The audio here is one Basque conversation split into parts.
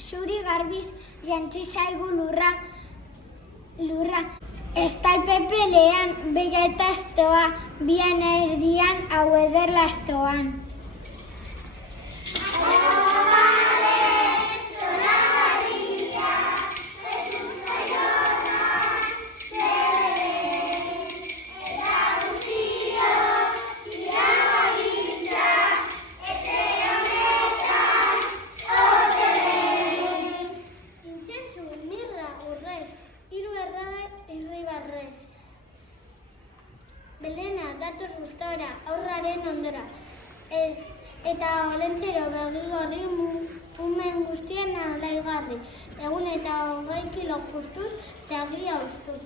zuri garbiz jantzi zaigu lurra. Estalpe pelean, bega eta astoa, bian erdian, hau eder lastoan. Belena, datoz gustora, aurraren ondora. Eta olentzero begigorri umen guztien alaigarri. Egun eta 20 kilo justuz, zagia ustuz.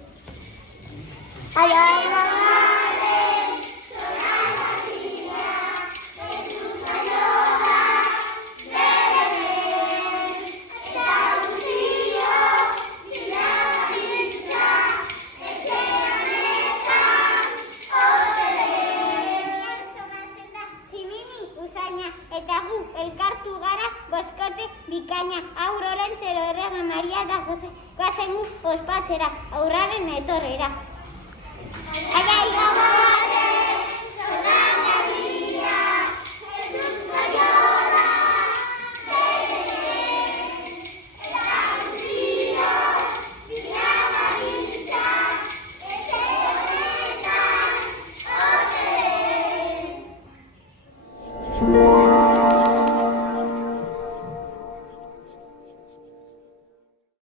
Eta gu elkartu gara boskote bikaina. Aur olentzero errege Maria da Jose. Goazen gu ospatzera, aurraren etorrera. Ai,